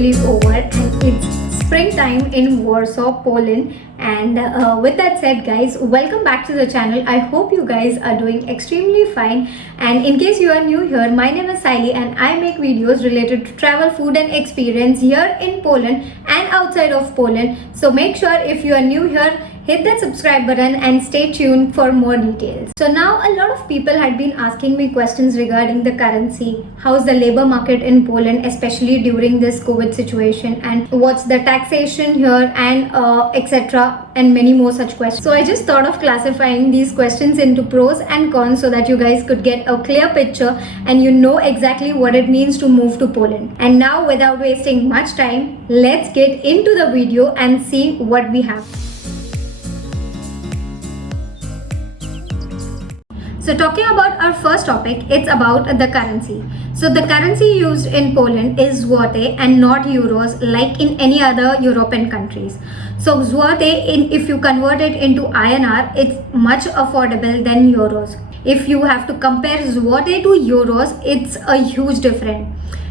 officially over and it's springtime in Warsaw, Poland. And with that said, guys, welcome back to the channel. I hope you guys are doing extremely fine. And in case you are new here, my name is Saili and I make videos related to travel, food and experience here in Poland and outside of Poland. So make sure if you are new here, hit that subscribe button and stay tuned for more details. So now a lot of people had been asking me questions regarding the currency. How's the labor market in Poland, especially during this COVID situation, and what's the taxation here, and etc. and many more such questions. So I just thought of classifying these questions into pros and cons so that you guys could get a clear picture and you know exactly what it means to move to Poland. And now, without wasting much time, let's get into the video and see what we have. So talking about our first topic, it's about the currency. So the currency used in Poland is zloty and not euros like in any other European countries. So zloty, if you convert it into INR, it's much affordable than euros. If you have to compare zloty to euros, it's a huge difference.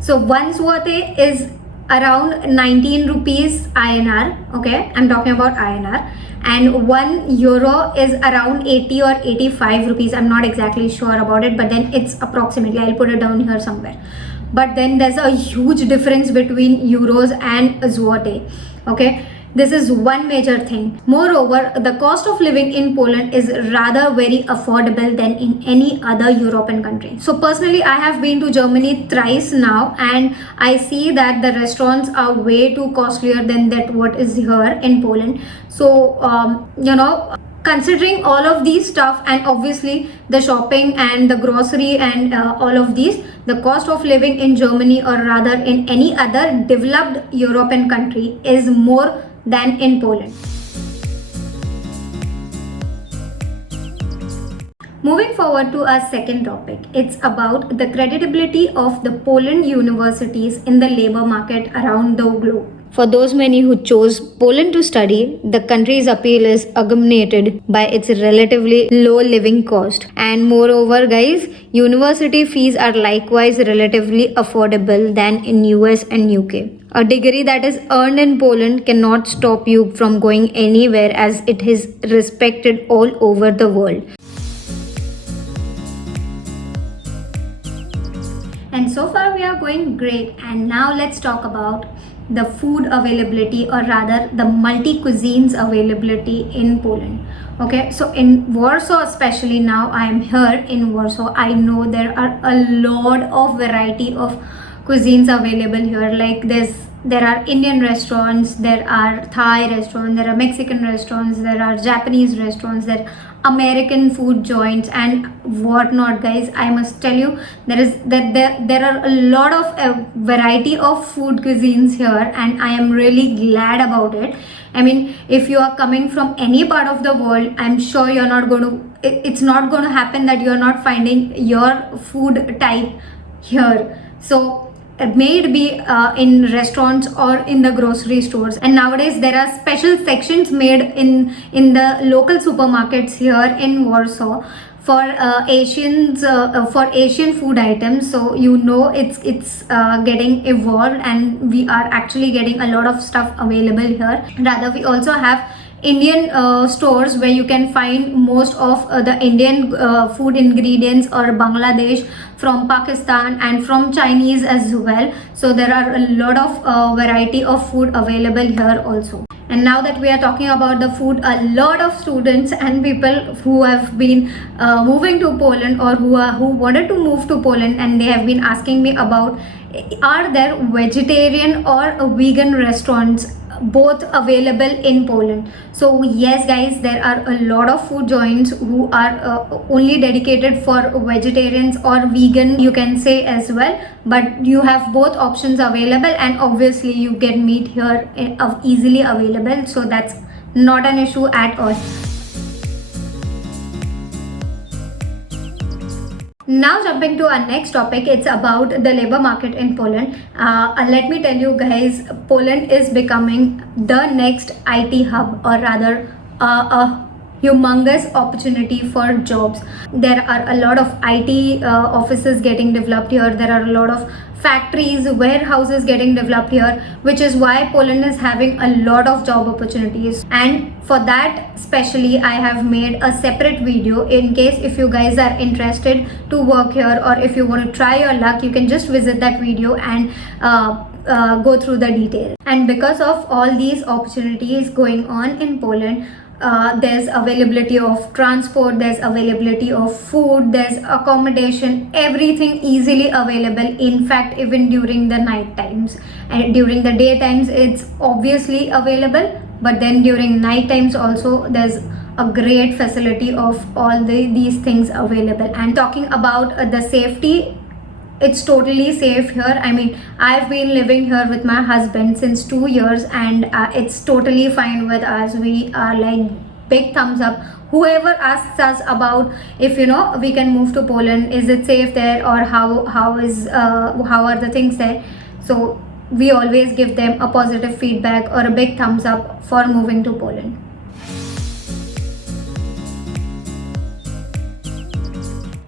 So one zloty is around 19 rupees INR, okay, I'm talking about INR, and 1 euro is around 80 or 85 rupees. I'm not exactly sure about it, but then it's approximately, I'll put it down here somewhere. But then there's a huge difference between euros and zloty, okay. This is one major thing. Moreover, the cost of living in Poland is rather very affordable than in any other European country. So personally, I have been to Germany thrice now and I see that the restaurants are way too costlier than that what is here in Poland. So, considering all of these stuff and obviously the shopping and the grocery and all of these, the cost of living in Germany or rather in any other developed European country is more than in Poland. Moving forward to our second topic, it's about the credibility of the Poland universities in the labor market around the globe. For those many who chose Poland to study, the country's appeal is augmented by its relatively low living cost. And moreover, guys, university fees are likewise relatively affordable than in US and UK. A degree that is earned in Poland cannot stop you from going anywhere as it is respected all over the world. And so far we are going great, and now let's talk about the food availability or rather the multi-cuisines availability in Poland. Okay, so in Warsaw, especially now I am here in Warsaw, I know there are a lot of variety of cuisines available here. Like there are Indian restaurants, there are Thai restaurants, there are Mexican restaurants, there are Japanese restaurants, there are American food joints and whatnot, guys. I must tell you, there are a lot of variety of food cuisines here, and I am really glad about it. I mean, if you are coming from any part of the world, I'm sure you're not going to, it's not going to happen that you're not finding your food type here. So may it be in restaurants or in the grocery stores, and nowadays there are special sections made in the local supermarkets here in Warsaw for for Asian food items. So it's getting evolved and we are actually getting a lot of stuff available here. Rather, we also have Indian stores where you can find most of the Indian food ingredients, or Bangladesh, from Pakistan and from Chinese as well. So there are a lot of variety of food available here also. And now that we are talking about the food, a lot of students and people who have been moving to Poland or who wanted to move to Poland, and they have been asking me about, are there vegetarian or vegan restaurants both available in Poland? So yes, guys, there are a lot of food joints who are only dedicated for vegetarians or vegan, you can say as well, but you have both options available, and obviously you get meat here easily available, so that's not an issue at all. Now jumping to our next topic, it's about the labor market in Poland. Let me tell you guys, Poland is becoming the next IT hub, or rather a humongous opportunity for jobs. There are a lot of IT offices getting developed here. There are a lot of factories, warehouses getting developed here, which is why Poland is having a lot of job opportunities. And for that specially, I have made a separate video. In case if you guys are interested to work here, or if you want to try your luck, you can just visit that video and go through the details. And because of all these opportunities going on in Poland, there's availability of transport, there's availability of food, there's accommodation, everything easily available. In fact, even during the night times, and during the day times it's obviously available, but then during night times also there's a great facility of all these things available. And talking about the safety, it's totally safe here. I mean, I've been living here with my husband since 2 years, and it's totally fine with us. We are like big thumbs up. Whoever asks us about if we can move to Poland, is it safe there, or how are the things there, so we always give them a positive feedback or a big thumbs up for moving to Poland.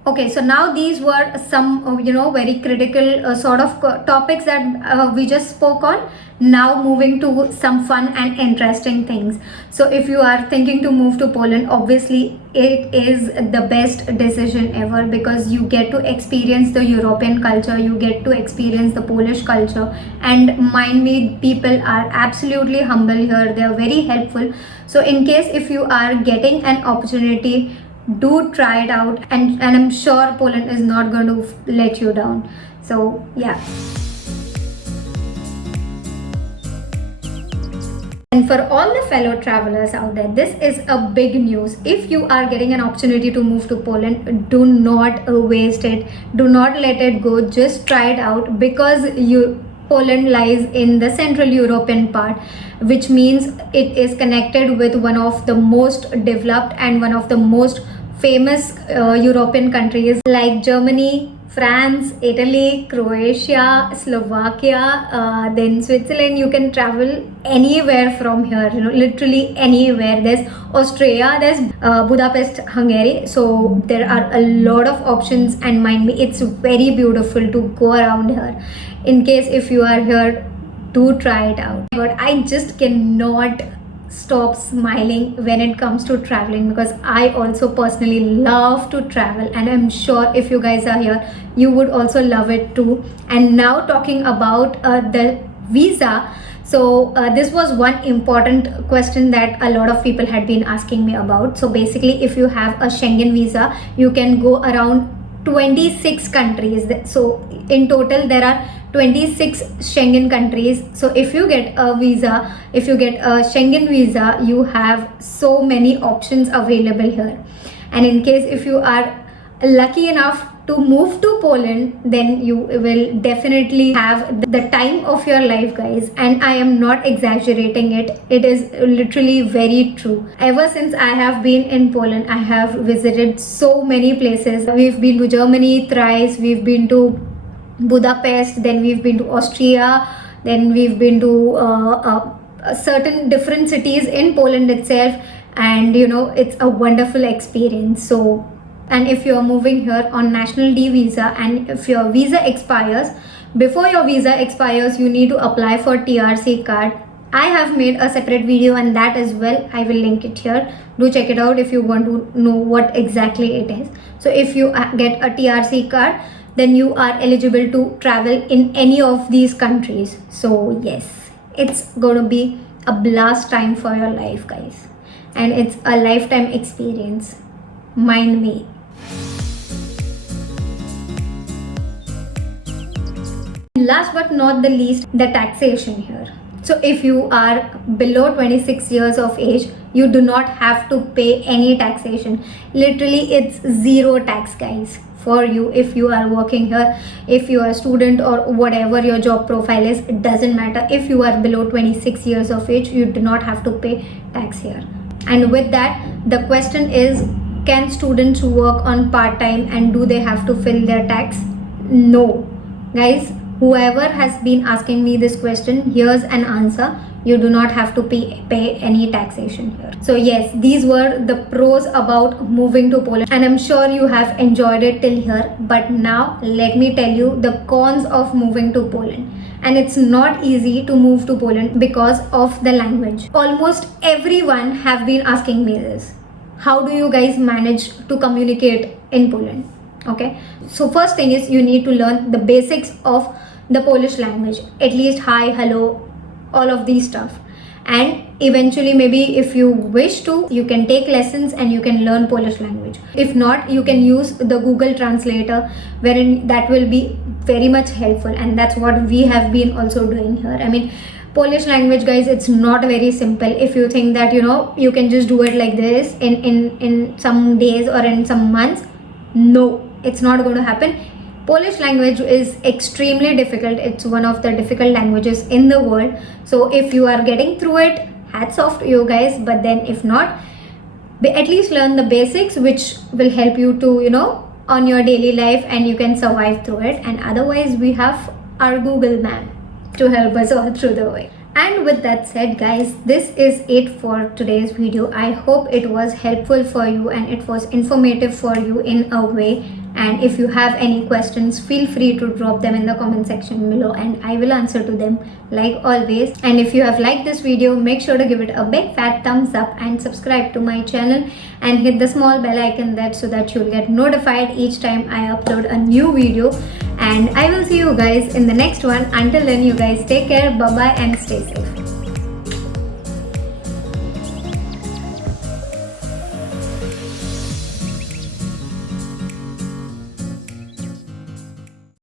Okay, so now these were some very critical sort of topics that we just spoke on. Now moving to some fun and interesting things. So if you are thinking to move to Poland, obviously it is the best decision ever, because you get to experience the European culture, you get to experience the Polish culture, and mind me, people are absolutely humble here. They are very helpful. So in case if you are getting an opportunity, do try it out, and I'm sure Poland is not going to let you down. So yeah. And for all the fellow travelers out there, this is a big news. If you are getting an opportunity to move to Poland, do not waste it. Do not let it go. Just try it out, because Poland lies in the Central European part, which means it is connected with one of the most developed and one of the most famous European countries like Germany, France, Italy, Croatia, Slovakia, then Switzerland. You can travel anywhere from here, literally anywhere. There's Austria, there's Budapest, Hungary. So there are a lot of options, and mind me, it's very beautiful to go around here. In case if you are here, do try it out. But I just cannot stop smiling when it comes to traveling, because I also personally love to travel, and I'm sure if you guys are here, you would also love it too. And now talking about the visa, so this was one important question that a lot of people had been asking me about. So basically, if you have a Schengen visa, you can go around 26 countries. So in total there are 26 Schengen countries. So if you get a visa, if you get a Schengen visa, you have so many options available here. And in case if you are lucky enough to move to Poland, then you will definitely have the time of your life, guys. And I am not exaggerating it. It is literally very true. Ever since I have been in Poland, I have visited so many places. We've been to Germany thrice, we've been to Budapest, then we've been to Austria, then we've been to certain different cities in Poland itself, and it's a wonderful experience. So, and if you are moving here on national D visa, and if your visa expires, before your visa expires, you need to apply for TRC card. I have made a separate video on that as well. I will link it here. Do check it out if you want to know what exactly it is. So if you get a TRC card, then you are eligible to travel in any of these countries. So yes, it's going to be a blast time for your life, guys, and it's a lifetime experience, mind me. Last but not the least, the taxation here. So if you are below 26 years of age, you do not have to pay any taxation. Literally, it's zero tax, guys, for you. If you are working here, if you are a student, or whatever your job profile is, it doesn't matter. If you are below 26 years of age, you do not have to pay tax here. And with that, the question is, can students work on part-time, and do they have to fill their tax? No, guys. Whoever has been asking me this question, here's an answer. You do not have to pay any taxation here. So yes, these were the pros about moving to Poland, and I'm sure you have enjoyed it till here. But now let me tell you the cons of moving to Poland. And it's not easy to move to Poland because of the language. Almost everyone have been asking me this. How do you guys manage to communicate in Poland? Okay, so first thing is you need to learn the basics of the Polish language, at least hi, hello, all of these stuff. And eventually, maybe if you wish to, you can take lessons and you can learn Polish language. If not, you can use the Google Translator, wherein that will be very much helpful, and that's what we have been also doing here. I mean, Polish language, guys, it's not very simple. If you think that you can just do it like this in some days or in some months, no, it's not going to happen. Polish language is extremely difficult. It's one of the difficult languages in the world. So if you are getting through it, hats off to you guys. But then if not, at least learn the basics, which will help you to on your daily life, and you can survive through it. And otherwise, we have our Google Map to help us all through the way. And with that said, guys, this is it for today's video. I hope it was helpful for you and it was informative for you in a way. And if you have any questions, feel free to drop them in the comment section below and I will answer to them like always. And if you have liked this video, make sure to give it a big fat thumbs up and subscribe to my channel and hit the small bell icon there so that you'll get notified each time I upload a new video. And I will see you guys in the next one. Until then, you guys take care, bye bye, and stay safe.